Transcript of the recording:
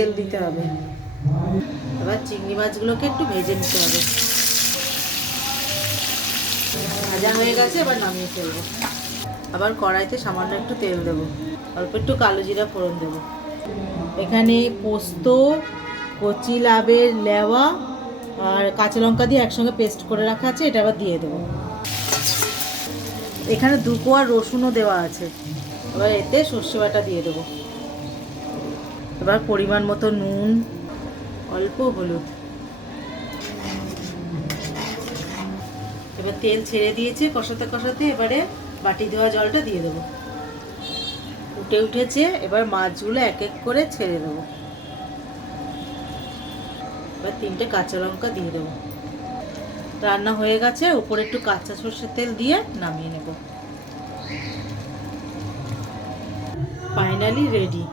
তেল দিতে হবে। এবার চিংড়ি মাছগুলোকে একটু ভেজে নিতে হবে। ভাজা হয়ে গেছে, এবার নামিয়ে ফেলবো। আবার কড়াইতে সামান্য একটু তেল দেবো, অল্প একটু কালো জিরা ফোড়ন দেবো। এখানে পোস্ত, কচি লাউয়ের লেওয়া আর কাঁচা লঙ্কা দিয়ে একসঙ্গে পেস্ট করে রাখা আছে, এটা আবার দিয়ে দেবো। এখানে 2 কোয়া রসুনও দেওয়া আছে। এবার এতে সর্ষে বাটা দিয়ে দেবো। এবার পরিমাণ মতো নুন, অল্প হলুদ। এবার তেল ছেড়ে দিয়েছে কষাতে কষাতে, এবারে বাটি ধোয়া জলটা দিয়ে দেবো। ফুটে উঠেছে, এবার মাছগুলো এক এক করে ছেড়ে দেবো। এবার 3টে কাঁচা লঙ্কা দিয়ে দেবো। রান্না হয়ে গেছে, উপরে একটু কাঁচা সর্ষের তেল দিয়ে নামিয়ে নেব। Finally ready.